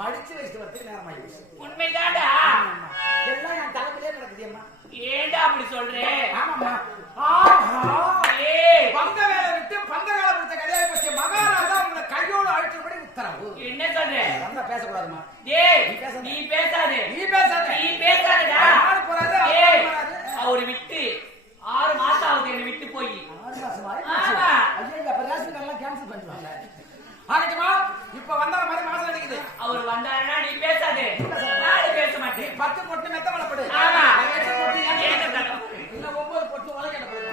மடிச்சு வச்சுட்டு வரதுக்கு நேரமாயி உண்மைதாடா எல்லாம் என் தலைமையிலே நடக்குதும்மா. ஏண்டா அப்படி சொல்றேன்? ஆமாம்மா. பந்த வேலை விட்டு பந்த கால பிடிச்ச கடையாளி போச்சு. மகாராஜா உங்களை கையோடு அழைச்சபடி உத்தரவு. என்ன சொல்றேன்? வந்தா பேசக்கூடாதுமா. நீ பேசாதே. நீ பேசாதடா. யாரு போறாரு? அவரு விட்டு 6 மாசம் ஆகுது என்ன விட்டு போய். 6 மாசமா? ஆமா. ஐயா அப்ப ரேஷன் எல்லாம் கேன்சல் பண்ணிடுவாங்க. ஆகட்டுமா? இப்ப வந்தா மாதிரி மாசம் அடிக்குது. அவர் வந்தாருன்னா நீ பேசாதே. நான் பேச மாட்டேன். 10 பொட்டு மெத்த வளப்படு. ஆமா. 8 பொட்டு ஏங்க தர. இல்ல 9 பொட்டு வளக்கட போடு.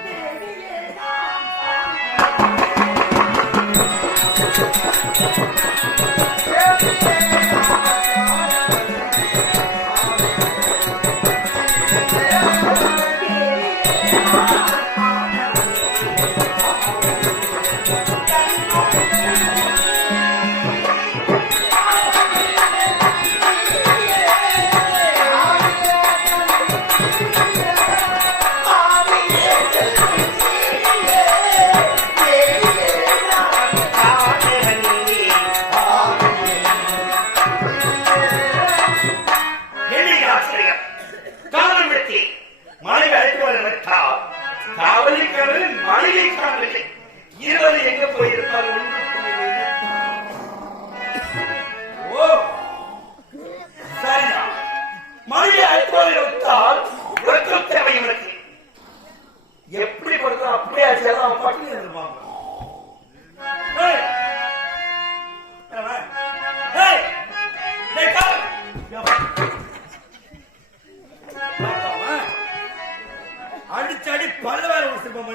அடிச்சடி பல்ல வேற வச்சிருப்போம்.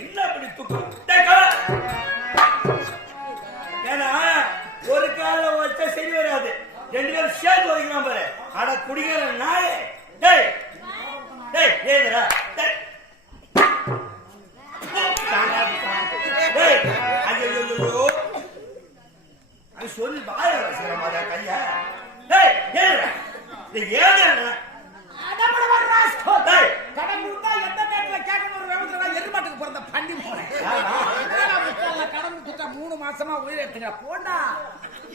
என்ன அப்படி தூக்கம்? ஏன்னா ஒரு கால வச்சா சரி வராது. 2 பேரும் சேர்ந்து வைக்கலாம் பாரு. அட குடிக்கிற நாயே. டேய் டேய் ஏதுடா? டேய் ஐயோ அது சொல்லி வாய வச்சுக்கிற மாதிரி கையா. டேய் ஏதுடா? ஏதுடா? எருமாட்டுக்கு பிறந்த பண்டி கடந்து கிட்ட 3 மாசமா உயிர் எடுத்துங்க போண்டா.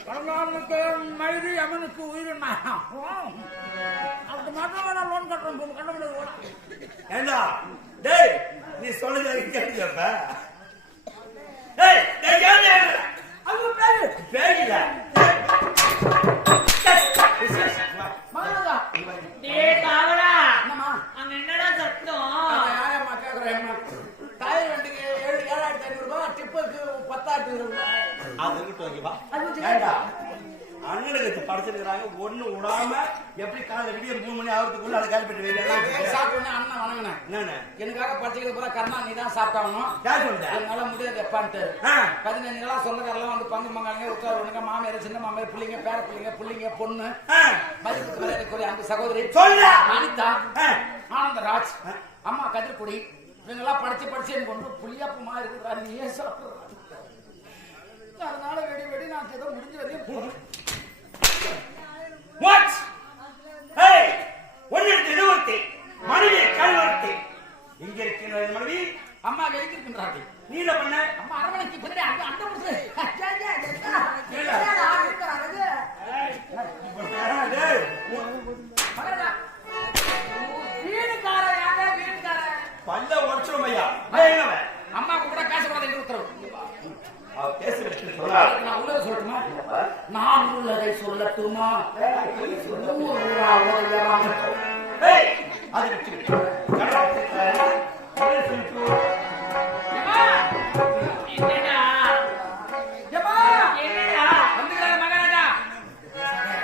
கடவுளுக்கு மயிறு அம்மனுக்கு உயிர்னா அதுக்கு மட்டும் லோன் கட்டுறோம். கடவுளுக்கு ஏண்டா டேய் நீ சொன்னது கேட்கப்ப. என்னடா சத்தம்? டயர் வண்டிக்கு 7,500 ரூபாய், டிப்புக்கு 10,000 ரூபாய். அண்ணனுக்கு படிச்சிருக்கிறாங்க. ஒண்ணு விடாம எப்படி காலையில விடிய 3 மணி ஆகிறதுக்குள்ள அதை காலி போயிட்டு சாப்பிட்டு அண்ணன் வணங்கினேன். என்னன்னு எனக்காக படிச்சுக்கிறது பூரா கர்ணா நீ தான் சாப்பிட்டாகணும். என்னால முடியாது எப்பான்ட்டு 15 நாளா சொந்தக்காரெல்லாம் வந்து பங்கு மங்காளிங்க உட்கார் ஒண்ணுங்க மாமியார் சின்ன மாமியார் பிள்ளைங்க பேர பிள்ளைங்க பிள்ளைங்க பொண்ணு மதிப்புக்கு மரியாதைக்குரிய அந்த சகோதரி அனிதா ஆனந்தராஜ் அம்மா கதிர்குடி இவங்கெல்லாம் படிச்சு எனக்கு ஒன்று புளியாப்பமா இருக்குதா நீயே சாப்பிடுற What? Hey! ஒன்னிடத்தில் இருவர்த்தி மனைவியை கல்வர்த்தி எங்க இருக்கிற மனைவி அம்மா வெளியே இருக்கின்றார்கள். நீ என்ன பண்ண? அம்மா அரவணைக்கு பின்னாடி அந்த முடுது. பல்ல உடச்சிரும் ஐயா. அம்மா கூட பேசக்கூடாது என்று உத்தரவு. நான் உள்ளதை சொல்லட்டுமா? நான் உள்ளதை சொல்லட்டுமா? அது விட்டு மகாராஜா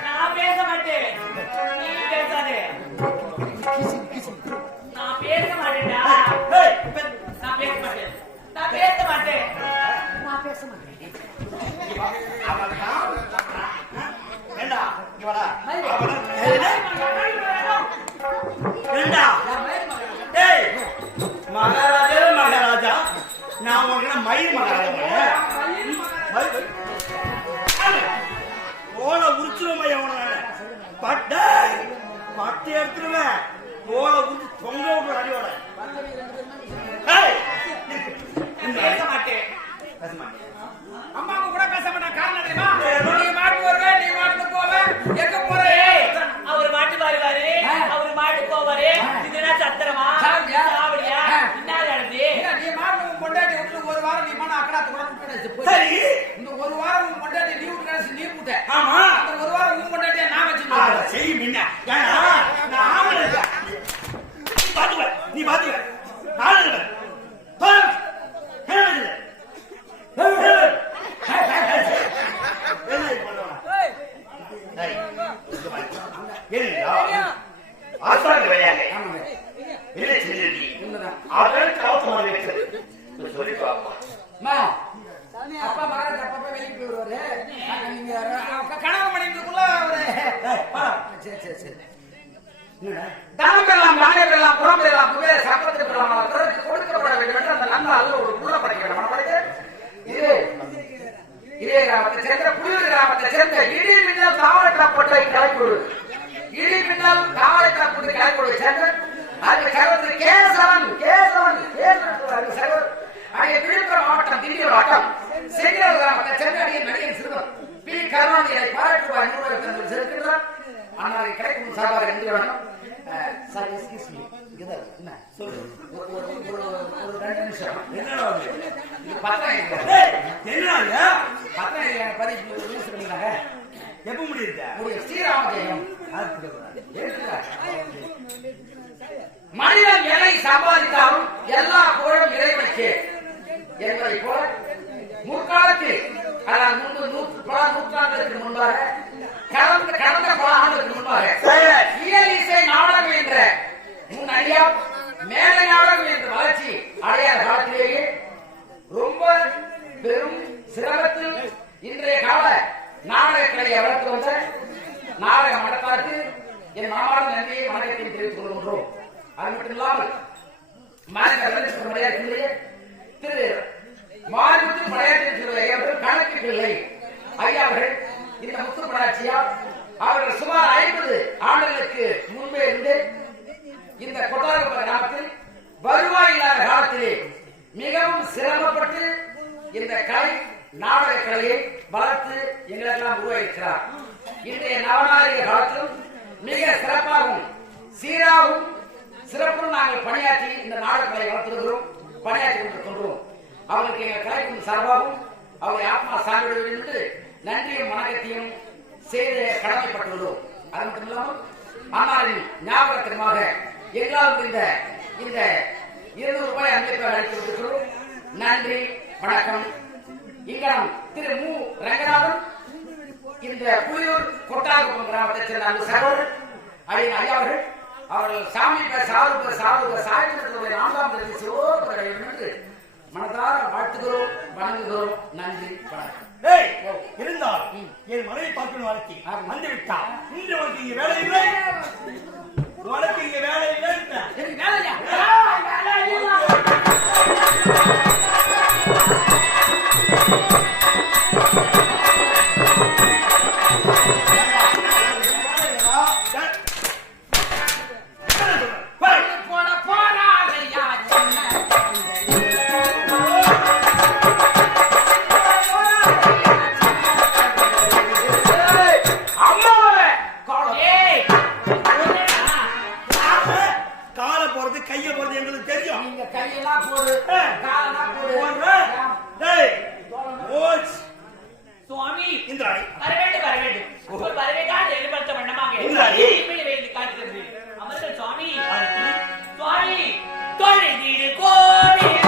நான் பேச மாட்டேன். நீ பேசாதே. நான் பேச மாட்டேன்டா. நான் பேச மாட்டேன். நான் பேச மாட்டேன். நான் பேச மாட்டேன். வேண்டா இங்க வாடா. மகாராஜா மகாராஜா நான் உங்க மயில் மகாராஜா ஓலை உரிச்சிருமையா உன பட்டை பட்டை எடுத்துருவேன். ஓலை உரிச்சு தொங்க விடுற அடியோட பேச மாட்டேன். அம்மாவுக்கு கூட பேச மாட்டேன். காரணம் தெரியுமா? நீ மாட்டு வருவே, நீ மாட்டு போவே, எங்க போறே? அவர் மாட்டு வருவாரு, அவர் மாட்டு போவாரு. இதுனா சத்திரமா சாவடியா என்ன நடந்து? நீ மாட்டு கொண்டாடி விட்டு ஒரு வாரம் நீ மன அக்கடாத்து கூட சரி இந்த ஒரு வாரம் உன் கொண்டாடி நீ விட்டு கடைசி நீ விட்ட. ஆமா அந்த ஒரு வாரம் உன் கொண்டாடியா நான் வச்சுக்கிறேன். சரி முன்ன ஏன்னா நான் ஆவல நீ பாத்துக்க நீ பாத்துக்க நானு ஆசாங்க விளையாங்க இல்லை செல்லி அதன் காத்து மாதிரி வைக்கிறது சொல்லி பாப்பா அப்பா மகாராஜா அப்பா வெளியே போய் வருவாரு. நீங்க கணவன் மனைவிக்குள்ள ஒரு சரி சரி சரி தனம் பெறலாம், நாணயம் பெறலாம், புறம் பெறலாம், குபேர சம்பத்து பெறலாம், பிறருக்கு கொடுக்கப்பட வேண்டும் என்று அந்த நல்ல அல்ல ஒரு புள்ள படைக்க வேண்டும். இதே கிராமத்தை சேர்ந்த புலியூர் கிராமத்தை சேர்ந்த இடி மின்னல் காவலக்கப்பட்ட கலைக்குழு இடி மின்னல் காவலக்கப்பட்ட கலைக்குழுவை சேர்ந்த அது சகோதரி கேசவன் கேசவன் கேசவன் சகோதரி அங்கே விழுப்புரம் மாவட்டம் திண்டியூர் வட்டம் செங்கல் கிராமத்தை சேர்ந்த அடியின் நடிகர் சிறுவன் பி கருணாநிதியை பாராட்டுவார் நூறு செலுத்துகிறார். ஆனால் கிடைக்கும் சார்பாக எந்த வேணும் சார் எஸ்கியூஸ் மீ இங்கதான் என்ன சொல்லு ஒரு 2 நிமிஷம் என்னடா இது பத்திரம் என்னடா பத்திரம் பதிவு ரிலீஸ் பண்ணிட்டாங்க. எப்ப முடியுது உடைய ஸ்ரீராம ஜெயம் மனிதன் எதை சம்பாதித்தாலும் எல்லா புகழும் இறைவனுக்கு என்பதை போல முற்காலத்தில் அதாவது முன்பு பல நூற்றாண்டுகளுக்கு முன்பாக கடந்த பல ஆண்டுகளுக்கு முன்பாக இயல் இசை நாடகம் என்ற முன்னடியா மேலை நாடகம் என்ற வளர்ச்சி அடையாத காலத்திலேயே ரொம்ப பெரும் சிரமத்தில் இன்றைய கால நாடக கலையை வளர்த்து வந்த நாடக மடத்தாருக்கு என் மனமார்ந்த நன்றியை வணக்கத்தை தெரிவித்துக் கொள்கின்றோம். அது மட்டும் இல்லாமல் திரு மாரிமுத்து மலையாளத்தில் கணக்கு பிள்ளை ஐயா அவர்கள் இந்த முத்துப்படாட்சியார் அவர்கள் சுமார் 50 ஆண்டுகளுக்கு முன்பே இருந்து இந்த கொட்டாரப்ப கிராமத்தில் வருவாய் இல்லாத காலத்திலே மிகவும் சிரமப்பட்டு இந்த கலை நாடக கலையை வளர்த்து எங்களெல்லாம் உருவாக்கிறார். இன்றைய நவநாகரிக காலத்திலும் மிக சிறப்பாகவும் சீராகவும் சிறப்புடன் நாங்கள் பணியாற்றி இந்த நாடக கலை வளர்த்திருக்கிறோம், பணியாற்றி கொண்டிருக்கின்றோம். அவருக்கு எங்கள் கலைக்கும் சார்பாகவும் அவருடைய ஆத்மா சார்பிடுவது என்று நன்றியும் வணக்கத்தையும் செய்து கடமைப்பட்டுள்ளோம். அது மட்டும் இல்லாமல் அன்னாரின் ஞாபகத்திற்காக எங்களால் இந்த 200 ரூபாய் அன்பளிப்பை அளித்திருக்கிறோம். நன்றி வணக்கம். இங்கனம் திரு மு ரங்கநாதன் இந்த புலியூர் கொட்டாகுப்பம் கிராமத்தைச் சேர்ந்த அந்த சகோதரர் ஐயா அவர்கள் அவர்கள் சாமி சாய்ந்தத்துடைய 4ஆம் தேதி சிவோதரை என்று மனதார வாழ்த்துகிறோம், வணங்குகிறோம். நன்றி வணக்கம். இருந்தால் என் மனைவி பார்க்கணும் வாழ்க்கை வந்து விட்டார். இன்று உனக்கு இங்க வேலை இல்லை, உனக்கு இங்க வேலை இல்லை. வர வேண்டும் வர வேண்டும் ஒரு வரவேற்கான எதிர்பார்த்த வண்ணமாக வெயில் காட்டுகிறது அமர்கள் சுவாமி சுவாமி தொழில் கோவில்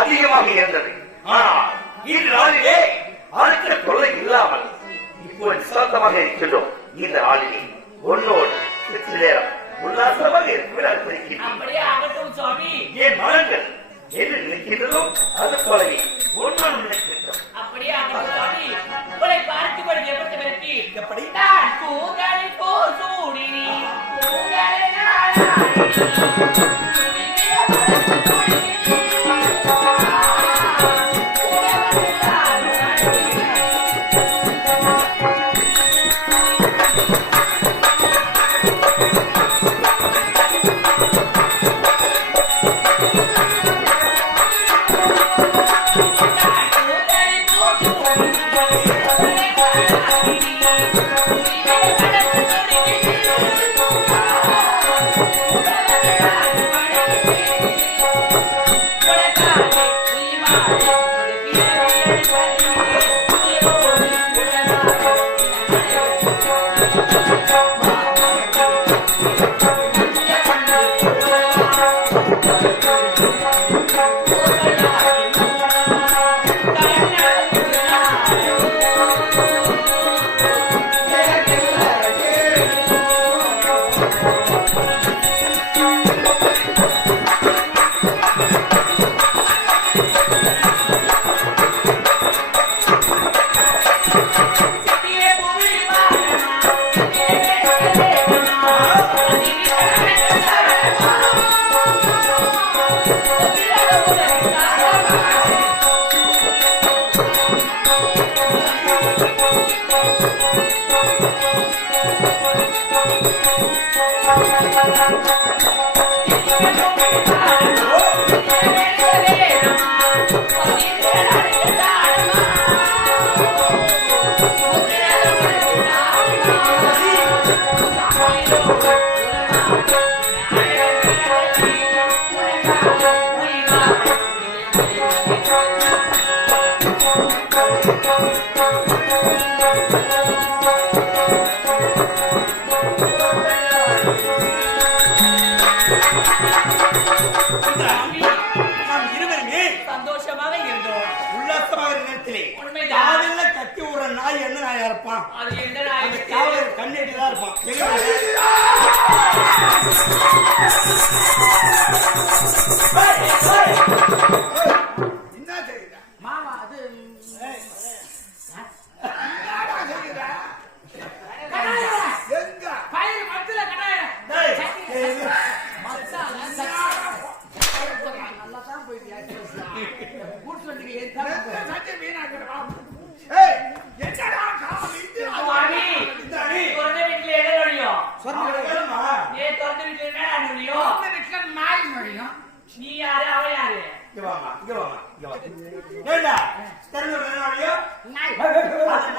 அதிகமாக இருந்தது. ஆனால் இன்று நாளிலே அடுத்த தொல்லை இல்லாமல் இப்போது சாந்தமாக இருக்கின்றோம். இந்த நாளிலே ஒன்னோடு சிறிது நேரம் உல்லாசமாக இருக்கிறோம். என் மனங்கள் எது நினைக்கின்றதோ அது போலவே ஒன்றோடு நினைக்கின்றோம். அப்படியே பார்த்து எப்படி கூந்தலை போல் சூடி சந்தோஷமாக இருந்தோம். உல்லாசமாக நேரத்திலே உண்மைதான். காலையில கட்டி விடுற நாய் என்ன நாயா இருப்பான்? அது எந்த நாய்? காவலர் கண்ணேட்டி தான் இருப்பான். மாமா அது பயிர் மத்தில நல்லா தான் போயிட்டு சுவாமி, திறந்த வீட்டுல என்ன நுழையும்? நீ திறந்த வீட்டுல என்ன நுழையும்? நாய் நுழையும். நீ யாரு, அவன் யாரு? இங்க வாமா, இங்க வாமா, இங்க வா. ஏண்டா, திறந்து விடுற நாயோ? நாய் அது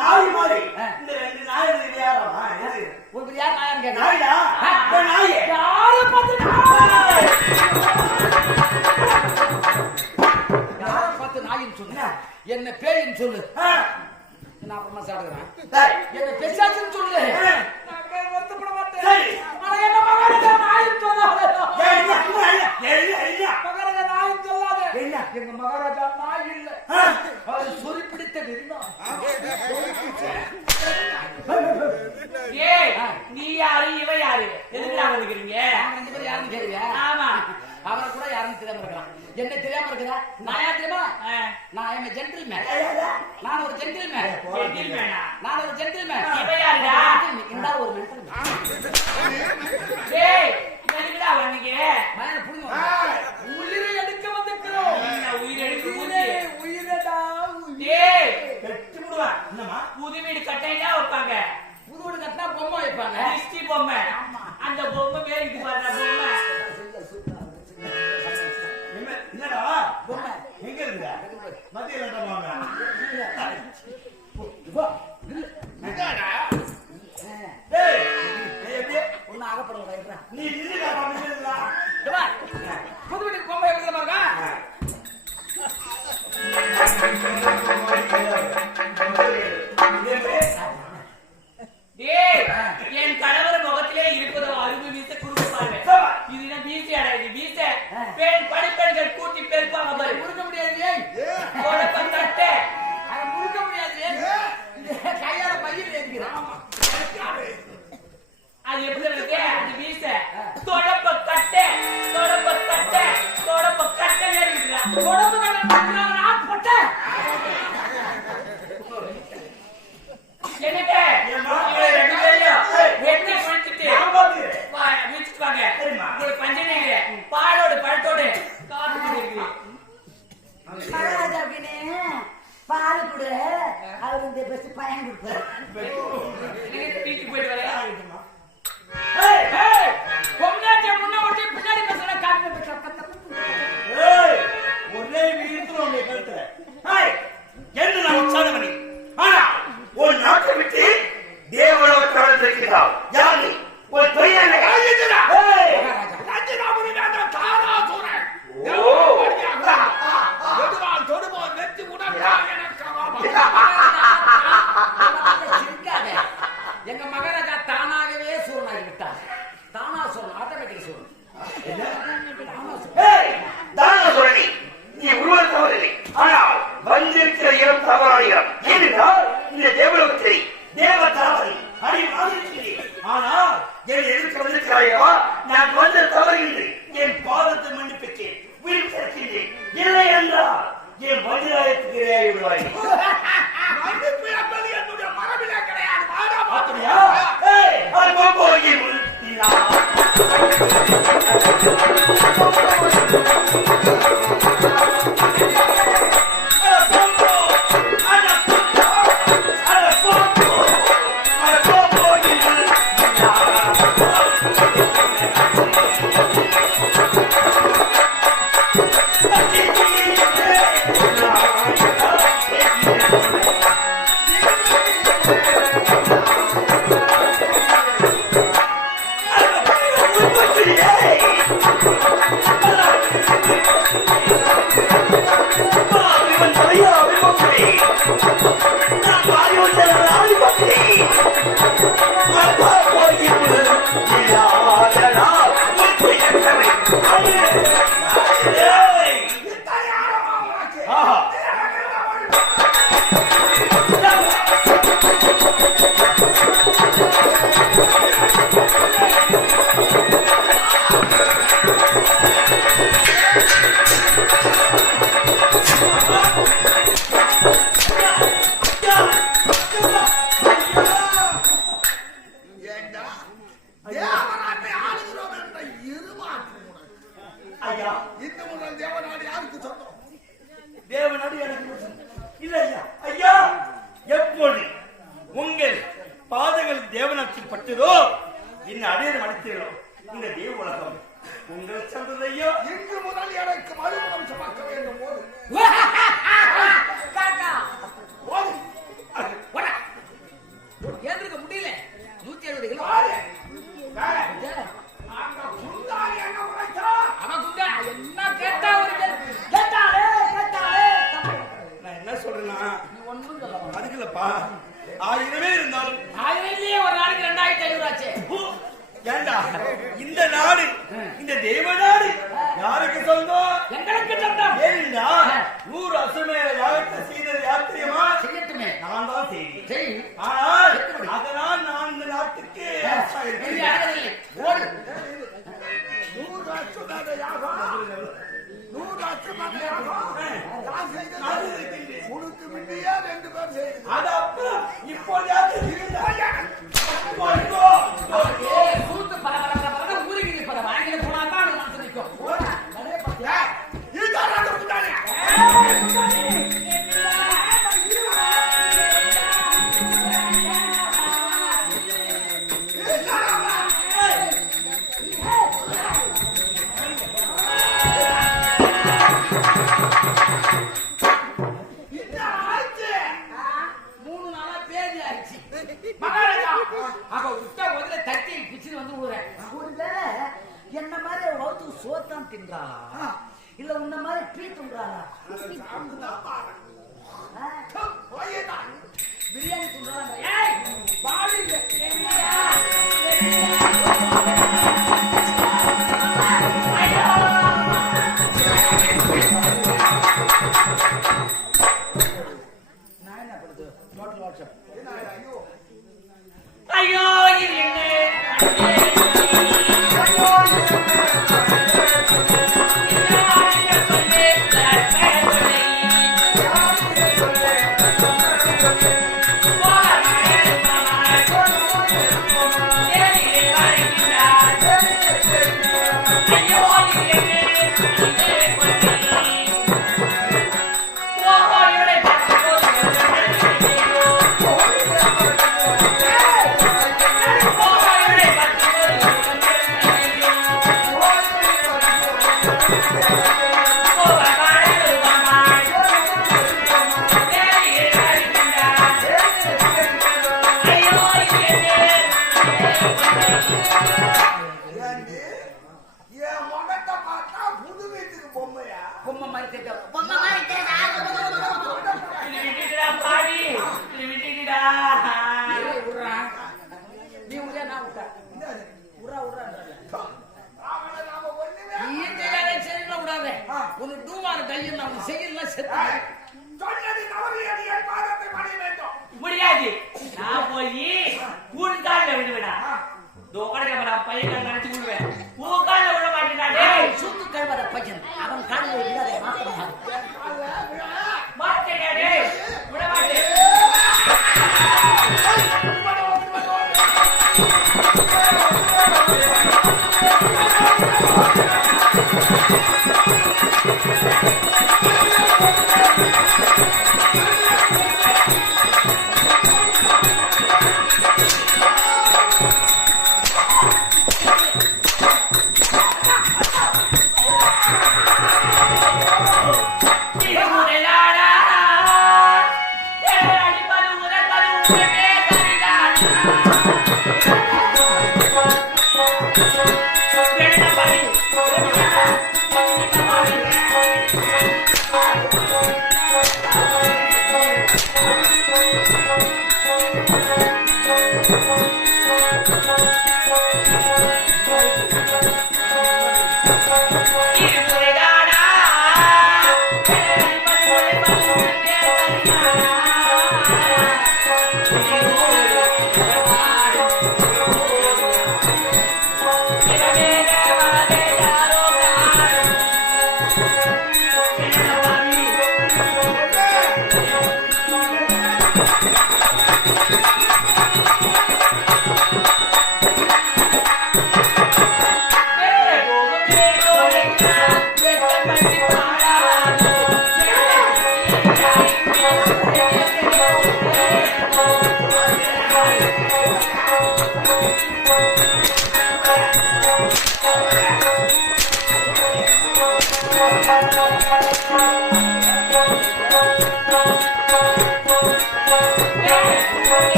நாய் மாதிரி. இந்த ரெண்டு நாய் இருக்கு யாரா? எது? உங்களுக்கு யார் நாயான்னு கேட்க நாய்டா? இந்த நாய். யாரை பார்த்து நாயின்னு சொன்ன என்ன பேயின்னு சொல்லு. நான் அப்புறமா சாப்பிடுறேன். டேய், என்ன பெசாச்சுன்னு சொல்லு. நான் வருத்தப்பட மாட்டேன். சரி. ஆனா என்ன மகாராஜா நாயின்னு சொல்லாத. ஏய், இல்ல. மகாராஜா நாயின்னு சொல்லாத. என்ன? எங்க மகாராஜா நாய் இல்ல. அது சொறி பிடித்த வெறிநாய். ஏய், நீ யாரு, இவ யாரு? எதுக்கு வந்துக்கிறீங்க? நாங்க ரெண்டு பேரும் யாருன்னு கேளுங்க. ஆமா. அவரை கூட யாருன்னு தெரியாம இருக்கலாம். என்ன தெரியாம இருக்குதா? நான் யார் தெரியுமா? நான் எம் ஜென்டில்மேன். நான் ஒரு ஜென்டில்மேன். ஜென்டில்மேனா? நான் ஒரு ஜென்டில்மேன். இவ யாருடா? இந்த ஒரு மென்டல். ஏய், எதுக்குடா வந்தீங்க? மயன புடுங்க. உயிரை எடுக்க வந்திருக்கிறோம். என்ன உயிர் எடுக்க மூஞ்சி? உயிரடா. ஏய், வெட்டி விடுவா. என்னம்மா? புது வீடு கட்டையா வைப்பாங்க. புது வீடு கட்டினா பொம்மை வைப்பாங்க. திருஷ்டி பொம்மை. அந்த பொம்மை மேலுக்கு பாருங்க பொம்மை. என்னடா? பொம்மை எங்க இருக்குடா? மத்தியில மாமா. டேய், நீ எப்படி? ஒண்ணு அகப்படுங்க. நீ நின்னுடா, பண்ணிடுடா. புது வீட்டுக்கு பொம்மை எப்படி பாருங்க. ஏய், என் கணவர் முகத்திலே இருப்பதோ அருகு வீச குறுக்கு பார்வை. இது என்ன வீசையாடா? இது வீச பெண் படிப்பெண்கள் கூட்டி பெருப்பாங்க பாரு. முழுக்க முடியாது. உடம்பம் தட்டு. அதை முழுக்க முடியாது. கையால பையில் ஏற்கிறான். அது எப்படி இருக்கு? அது வீச தொடப்ப கட்டை, தொடப்ப கட்டை, தொடப்ப கட்டை ஏறிடுறா. உடம்பு கட்டுறாங்க பொட்டை. என்னங்க இவங்க ரெண்டு பேரையும் வெட்டி குளிச்சுட்டு வீச்சுட்டு வாங்க. ஒரு பஞ்சனைங்க பாலோடு பழத்தோடு காத்து குடிக்கிறீங்க. மகாராஜாவுக்கு பால் கொடு, அவர் இந்த பஸ் பயம் கொடுப்பாரு. வீட்டுக்கு போயிட்டு வரேன். பொம்னாட்டிய முன்ன ஒட்டி பின்னாடி பேசுற காட்டு ஏய், ஒரே வீட்டுல உன்னை கழுத்துல. ஏய், என்ன நான் உற்சாகமணி. ஆனா ஒரு நாட்டை விட்டு தேவலோ கடந்திருக்கிறாள். யார் நீ? ஒரு தொழிலாளி. ஏய், ராஜராமுனி வேண்டாம் தாரா சூரன். எதுவால் தொடுவோம் நெத்தி உணர்ந்தா எனக்கு எங்க மகாராஜா தானாகவே சூரனாகி விட்டார். தானா சூரன், ஆட்டோமேட்டிக் சூரன். ஏய், தாராசுரனே, நீ உருவம் தவறில்லை. ஆனால் வந்திருக்கிற இடம் தவறான இடம். தேவநாடு எனக்கு இல்ல ஐயா. ஐயா, எப்போது உங்கள் பாதங்கள் தேவநாட்டில் பட்டதோ இன்னும் அடையாளம் அளித்தீர்களோ இந்த தேவ உலகம் உங்களை சொல்றது ஐயோ. இன்று முதல் எனக்கு மறுமணம் சுமக்க வேண்டும். ஏந்திருக்க முடியல. 170 கிலோ. என்ன கேட்டா நான் என்ன சொல்றேன்னா அதுக்குல்லப்பா 1000 இருந்தாலும் 1000 ஒரு நாளைக்கு 2500 ஆச்சு. ஏண்டா இந்த நாடு இந்த தேவ நாடு யாருக்கு சொந்தம்? எங்களுக்கு சொந்தம். ஏன்னா 100 அசுமேல யாகத்தை செய்தது யார் தெரியுமா? செய்யட்டுமே. நான் தான் செய்தேன். ஆனால் அதனால் நான் இந்த நாட்டுக்கு ஓடு 100 அச்சுமேத யாகம் 100 அச்சுமேத யாகம் நான் செய்தது உனக்கு முன்னையே 2 பேர் செய்து. அது அப்புறம் இப்போ யாரு சூத்து பரபர ஊருக்கு பர வாங்கிட்டு போனா தான் மனசு நிற்கும். என்ன மாதிரி வகுத்து சோத்தான் தின்றாளா இல்ல உன்ன மாதிரி பீ துன்றாளா? பிரியாணி துன்றாளா? நான் என்ன பண்ணுது டோட்டல் வாட்ஸ்அப். ஐயோ இது என்ன? முடியாது. நான் போய் உன் காலில் விடுவேடா. பையன் நினைச்சு விடுவேன். உன் காலில் விட மாட்டேன். சுத்து கழுவற பையன் அவன் காலில் விடாதே மாட்டேன். விட மாட்டேன்.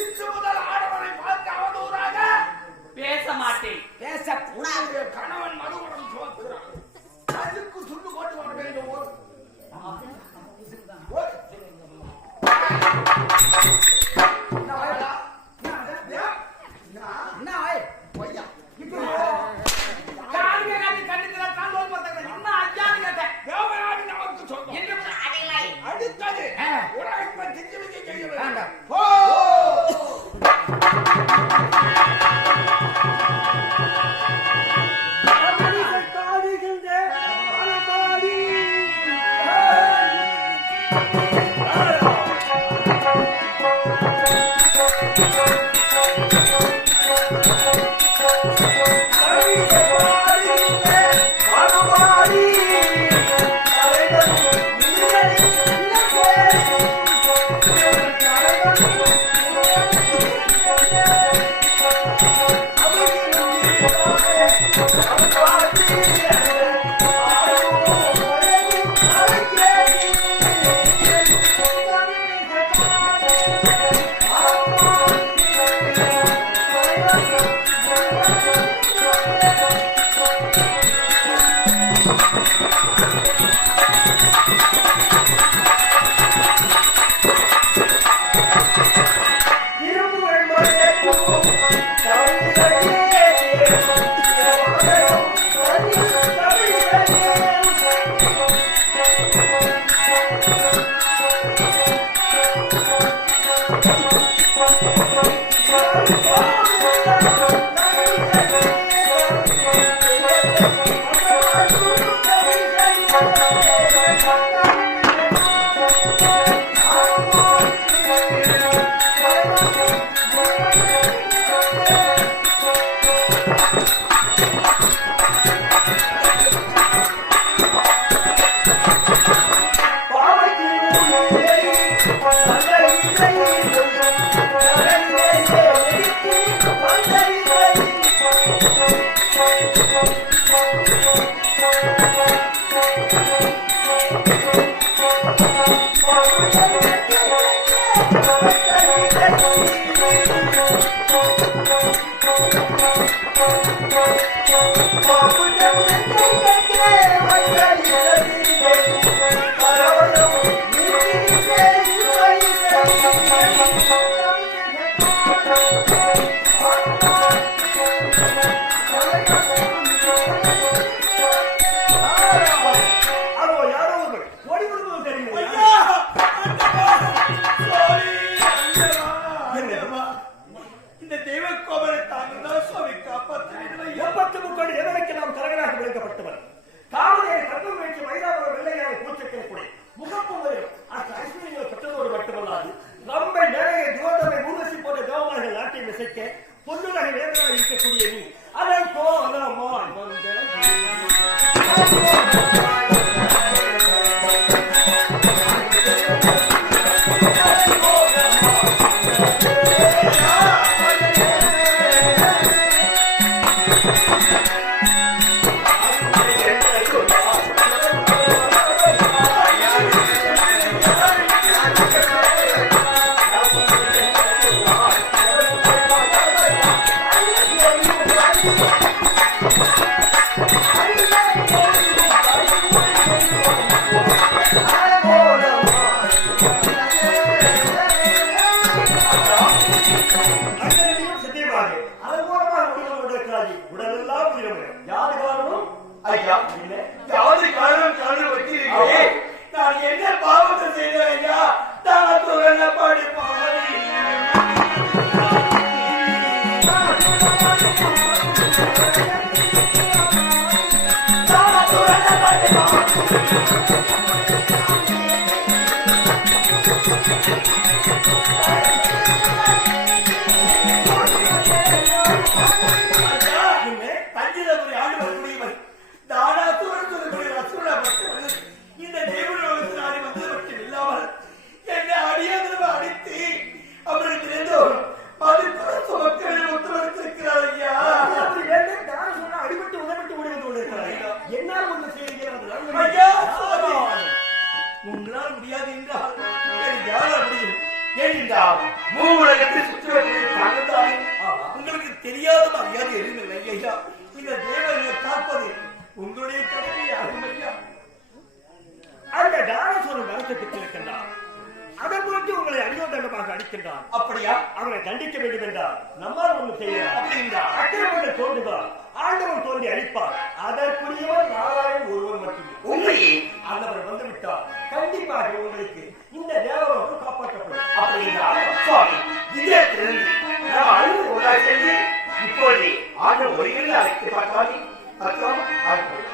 இன்று முதல் ஆடவனை பார்த்து அவதூறாக பேச மாட்டேன். உன்னுடைய கணவன் மறுபுறம் சோத்துகிறான். அதுக்கு சுண்டு கொண்டு வர வேண்டும். அடுத்தது உலகம் திஞ்சு வைக்க செய்ய வேண்டும். Hallelujah. நான் என்ன பாவத்தை செய்தேன் ஐயா? தானத்துடன் பாடி தஞ்சிதபுரி ஆண்டு வரக்கூடியவர் தானாத்துடன் சொல்லக்கூடிய ரசூலப்பட்டவர் இந்த தேவனுடைய நாடி வந்தது மட்டும் இல்லாமல் என்னை அடியாதரவு அடித்து அவருக்கு இருந்தோம் மதிப்புற சுமக்களில் உத்தரவிட்டிருக்கிறார் ஐயா. அப்படி வேண்டாம் தான சொன்ன அடிபட்டு உதவிட்டு முடிவு கொண்டிருக்கிறார். என்னால் ஒன்று செய்கிறேன் ஐயா. உங்களால் முடியாது என்றால் யாரால் முடியும்? ஏனென்றால் மூவுலகத்தை சுற்றுவதை உங்களுக்கு தெரியாத மரியாதை எதுவுமில்லை ஐயா. இந்த தேவர்களை காப்பது உங்களுடைய கடமையாகும் ஐயா. அந்த தானசூரன் நரசத்துக்கு இருக்கின்றார். அதன் பொருட்டு உங்களை அடியோதண்டமாக அடிக்கின்றார். அப்படியா? அவனை தண்டிக்க வேண்டும் என்றால் நம்மால் ஒன்று செய்யலாம். அப்படின்னா அக்கிரமங்கள் தோன்றுவார், ஆண்டவன் தோன்றி அழிப்பார். அதற்குரியவர் நாராயணன் ஒருவர் மட்டுமே. உண்மையே ஆண்டவர் வந்துவிட்டார். கண்டிப்பாக உங்களுக்கு இந்த தேவரோடு காப்பாற்றப்படும். அப்படின்னா சுவாமி இதயத்திலிருந்து நாம் அழுது ஒன்றாக சென்று இப்போது ஆண்டவர் ஒருங்கில் அழைத்து பார்த்தாலே அர்த்தம் ஆகும்.